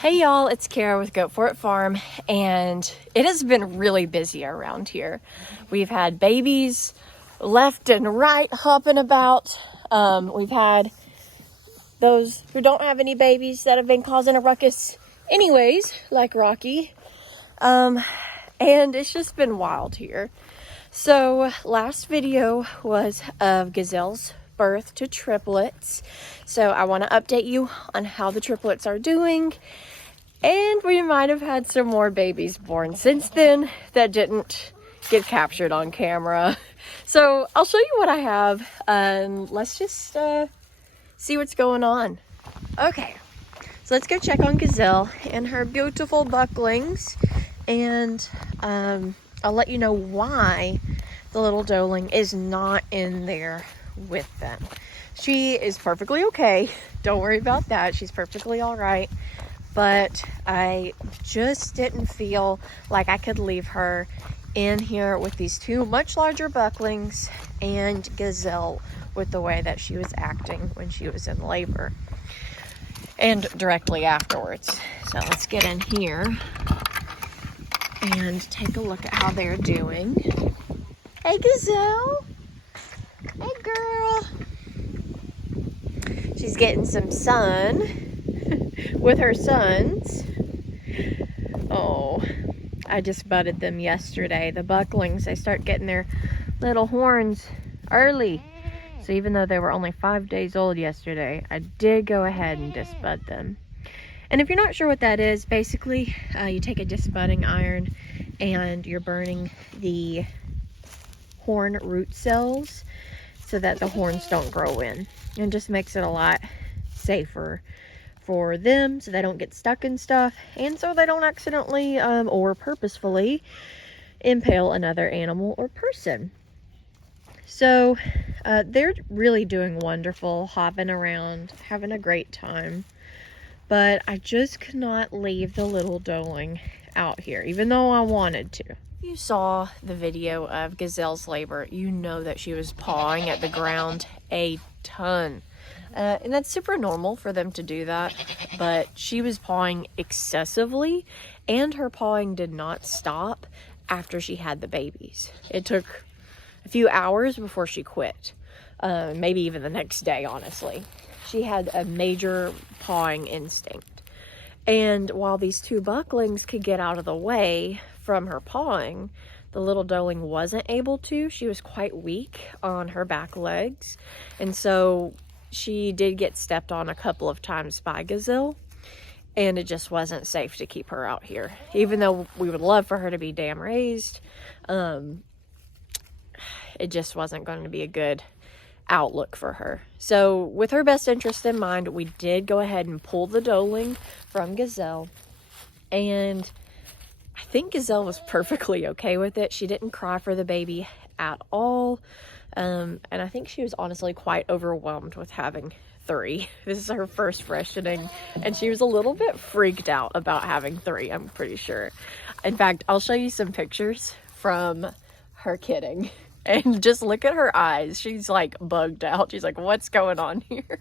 Hey y'all, it's Carah with Goat Fort Farm, and it has been really busy around here. We've had babies left and right hopping about. We've had those who don't have any babies that have been causing a ruckus anyways, like Rocky. And it's just been wild here. So last video was of Gazelle's birth to triplets. So I want to update you on how the triplets are doing. And we might have had some more babies born since then that didn't get captured on camera. So I'll show you what I have, and let's just see what's going on. Okay, so let's go check on Gazelle and her beautiful bucklings, and I'll let you know why the little doeling is not in there with them. She is perfectly okay. Don't worry about that. She's perfectly all right. But I just didn't feel like I could leave her in here with these two much larger bucklings and Gazelle with the way that she was acting when she was in labor and directly afterwards. So let's get in here and take a look at how they're doing. Hey Gazelle! Hey girl! She's getting some sun with her sons. Oh, I just budded them yesterday. The bucklings, they start getting their little horns early. So even though they were only 5 days old yesterday, I did go ahead and disbud them. And if you're not sure what that is, basically you take a disbudding iron and you're burning the horn root cells so that the horns don't grow in. And just makes it a lot safer for them, so they don't get stuck in stuff, and so they don't accidentally or purposefully impale another animal or person. So they're really doing wonderful, hopping around, having a great time. But I just could not leave the little doeling out here, even though I wanted to. If you saw the video of Gazelle's labor, you know that she was pawing at the ground a ton. And that's super normal for them to do that, but she was pawing excessively, and her pawing did not stop after she had the babies. It took a few hours before she quit, maybe even the next day, honestly. She had a major pawing instinct, and while these two bucklings could get out of the way from her pawing, the little doeling wasn't able to. She was quite weak on her back legs, and so she did get stepped on a couple of times by Gazelle, and it just wasn't safe to keep her out here. Even though we would love for her to be dam raised, it just wasn't going to be a good outlook for her. So with her best interest in mind, we did go ahead and pull the doeling from Gazelle, and I think Gazelle was perfectly okay with it. She didn't cry for the baby at all. And I think she was honestly quite overwhelmed with having 3. This is her first freshening, and she was a little bit freaked out about having 3, I'm pretty sure. In fact, I'll show you some pictures from her kidding, and just look at her eyes. She's like bugged out. She's like, what's going on here?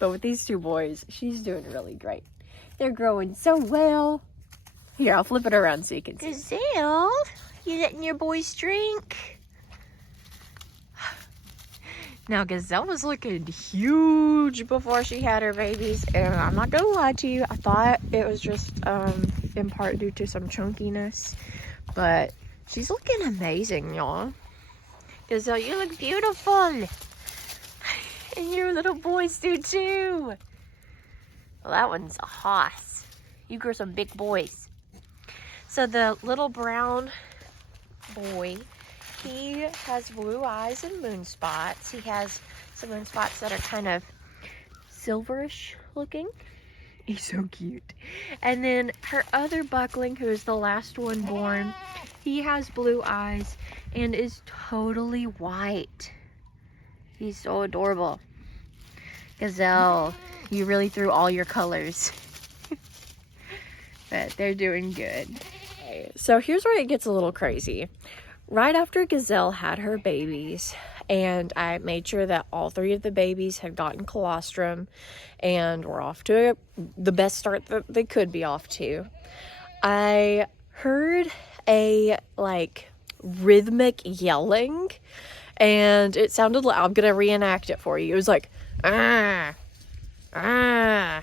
But with these two boys, she's doing really great. They're growing so well. Here, I'll flip it around so you can see. Gazelle, you letting your boys drink? Now, Gazelle was looking huge before she had her babies, and I'm not gonna lie to you, I thought it was just in part due to some chunkiness, but she's looking amazing, y'all. Gazelle, you look beautiful. And your little boys do too. Well, that one's a hoss. You grew some big boys. So the little brown boy, he has blue eyes and moon spots. He has some moon spots that are kind of silverish looking. He's so cute. And then her other buckling, who is the last one born, he has blue eyes and is totally white. He's so adorable. Gazelle, you really threw all your colors. But they're doing good. Okay, so here's where it gets a little crazy. Right after Gazelle had her babies, and I made sure that all 3 of the babies had gotten colostrum and were off to the best start that they could be off to, I heard a like rhythmic yelling, and it sounded like, I'm gonna reenact it for you. It was like, ah, ah,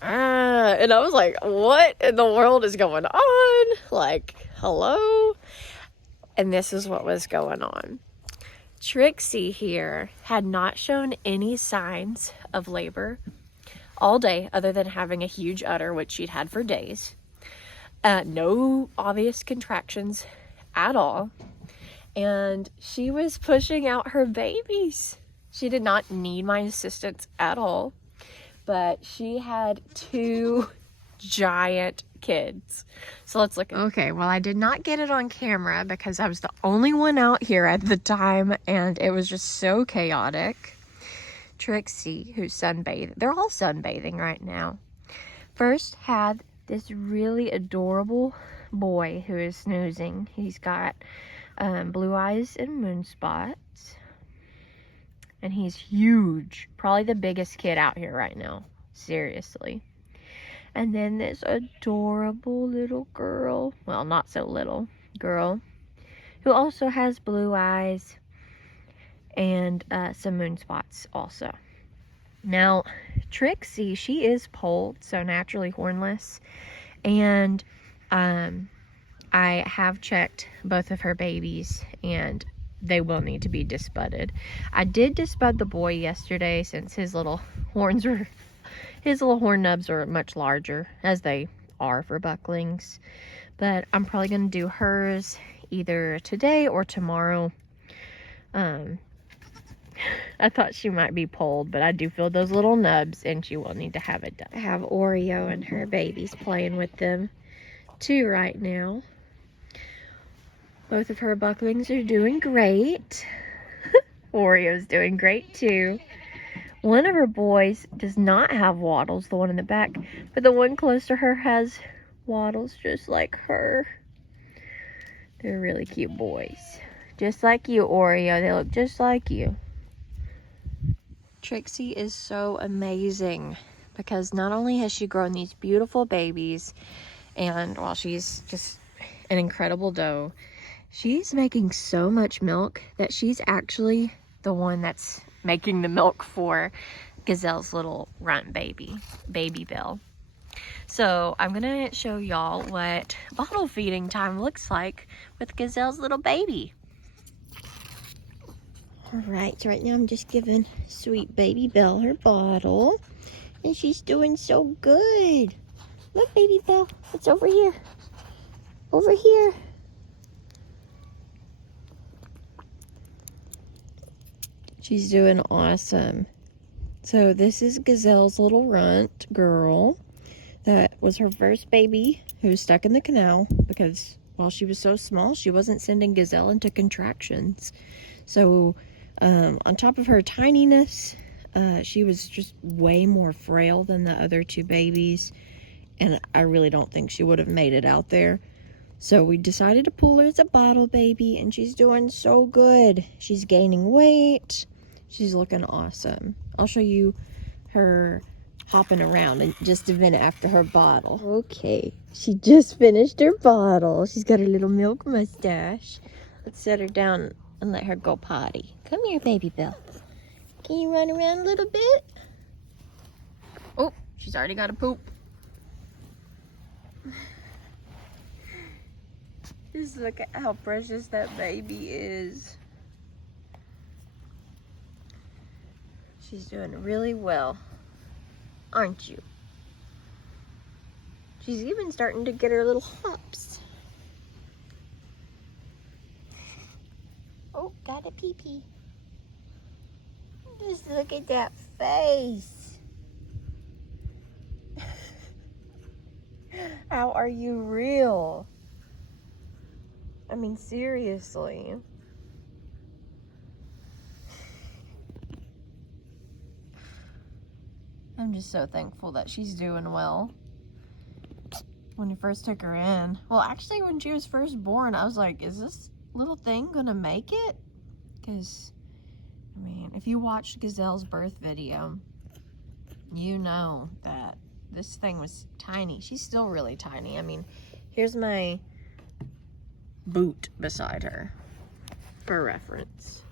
ah, and I was like, what in the world is going on? Like, hello? And this is what was going on. Trixie here had not shown any signs of labor all day other than having a huge udder, which she'd had for days. No obvious contractions at all. And she was pushing out her babies. She did not need my assistance at all. But she had 2 giant kids. So let's look. Okay, well, I did not get it on camera because I was the only one out here at the time, and it was just so chaotic. Trixie, who's sunbathing, they're all sunbathing right now, first had this really adorable boy who is snoozing. He's got blue eyes and moon spots, and he's huge, probably the biggest kid out here right now, seriously. And then this adorable little girl, well, not so little girl, who also has blue eyes and some moon spots also. Now, Trixie, she is polled, so naturally hornless, and I have checked both of her babies, and they will need to be disbudded. I did disbud the boy yesterday since his little horn nubs are much larger, as they are for bucklings. But I'm probably going to do hers either today or tomorrow. I thought she might be polled, but I do feel those little nubs, and she will need to have it done. I have Oreo and her babies playing with them too right now. Both of her bucklings are doing great. Oreo's doing great too. One of her boys does not have wattles, the one in the back, but the one close to her has wattles just like her. They're really cute boys. Just like you, Oreo. They look just like you. Trixie is so amazing because not only has she grown these beautiful babies, and while she's just an incredible doe, she's making so much milk that she's actually the one that's making the milk for Gazelle's little runt baby, Baby Belle. So I'm gonna show y'all what bottle feeding time looks like with Gazelle's little baby. All right, so right now I'm just giving sweet Baby Belle her bottle, and she's doing so good. Look, Baby Belle, it's over here. Over here. She's doing awesome. So this is Gazelle's little runt girl. That was her first baby who was stuck in the canal because while she was so small, she wasn't sending Gazelle into contractions. So on top of her tininess, she was just way more frail than the other 2 babies. And I really don't think she would have made it out there. So we decided to pull her as a bottle baby, and she's doing so good. She's gaining weight. She's looking awesome. I'll show you her hopping around in just a minute after her bottle. Okay, she just finished her bottle. She's got her little milk mustache. Let's set her down and let her go potty. Come here, Baby Belle. Can you run around a little bit? Oh, she's already got a poop. Just look at how precious that baby is. She's doing really well, aren't you? She's even starting to get her little hops. Oh, got a pee-pee. Just look at that face. How are you real? I mean, seriously. I'm just so thankful that she's doing well. when you first took her in. Well, actually, when she was first born, I was like, is this little thing gonna make it? Because, I mean, if you watched Gazelle's birth video, you know that this thing was tiny. She's still really tiny. I mean, here's my boot beside her for reference.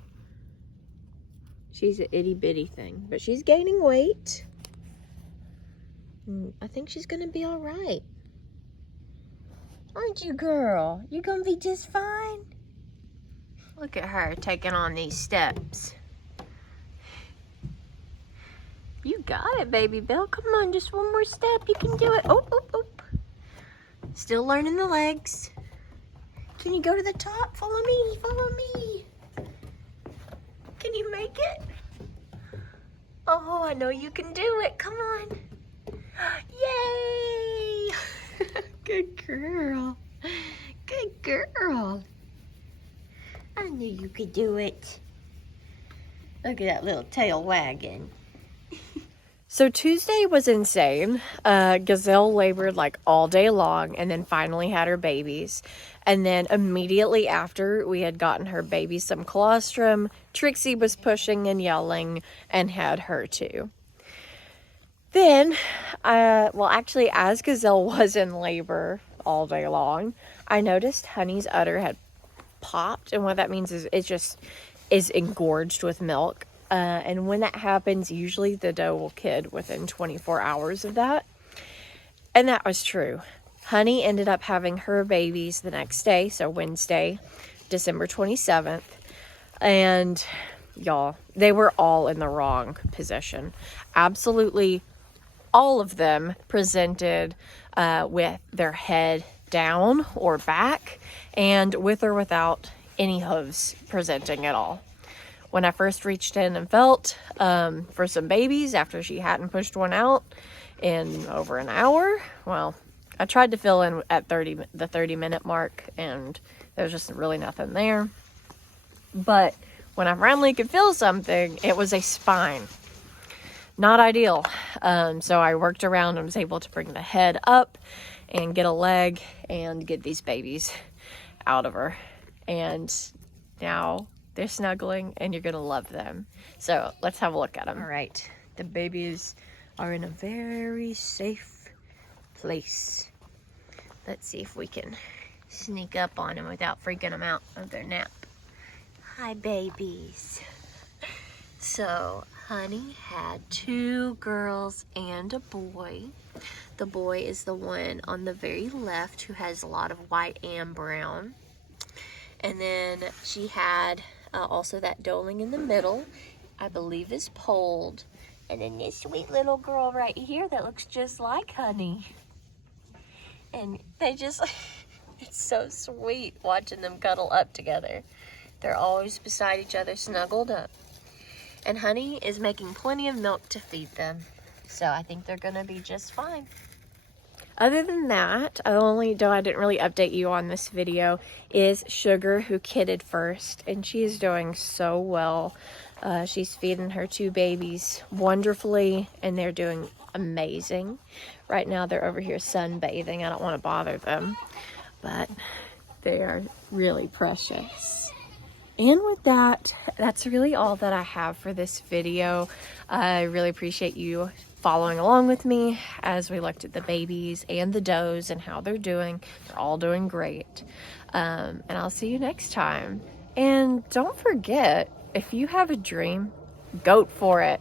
She's an itty bitty thing, but she's gaining weight. I think she's gonna be all right. Aren't you, girl? You gonna be just fine? Look at her taking on these steps. You got it, baby Belle. Come on, just one more step. You can do it. Oh, oh, oh. Still learning the legs. Can you go to the top? Follow me, follow me. Can you make it? Oh, I know you can do it. Come on. Yay! Good girl. Good girl. I knew you could do it. Look at that little tail wagging. So Tuesday was insane. Gazelle labored like all day long and then finally had her babies. And then immediately after we had gotten her baby some colostrum, Trixie was pushing and yelling and had her too. Then, well, actually, as Gazelle was in labor all day long, I noticed Honey's udder had popped. And what that means is it just is engorged with milk. And when that happens, usually the doe will kid within 24 hours of that. And that was true. Honey ended up having her babies the next day, so Wednesday, December 27th. And y'all, they were all in the wrong position. Absolutely all of them presented with their head down or back, and with or without any hooves presenting at all. When I first reached in and felt for some babies after she hadn't pushed one out in over an hour, well, I tried to fill in at the 30-minute mark, and there was just really nothing there. But when I finally could feel something, it was a spine. Not ideal. So I worked around and was able to bring the head up and get a leg and get these babies out of her. And now they're snuggling, and you're gonna love them. So let's have a look at them. All right, the babies are in a very safe place. Let's see if we can sneak up on them without freaking them out of their nap. Hi, babies. So Honey had 2 girls and a boy. The boy is the one on the very left who has a lot of white and brown. And then she had also that doeling in the middle, I believe is polled. And then this sweet little girl right here that looks just like Honey. And they just, it's so sweet watching them cuddle up together. They're always beside each other, snuggled up. And Honey is making plenty of milk to feed them. So I think they're gonna be just fine. Other than that, the only doe I didn't really update you on this video is Sugar, who kidded first, and she is doing so well. She's feeding her 2 babies wonderfully, and they're doing amazing. Right now they're over here sunbathing. I don't want to bother them, but they are really precious. And with that, that's really all that I have for this video. I really appreciate you following along with me as we looked at the babies and the does and how they're doing. They're all doing great. And I'll see you next time. And don't forget, if you have a dream, go for it.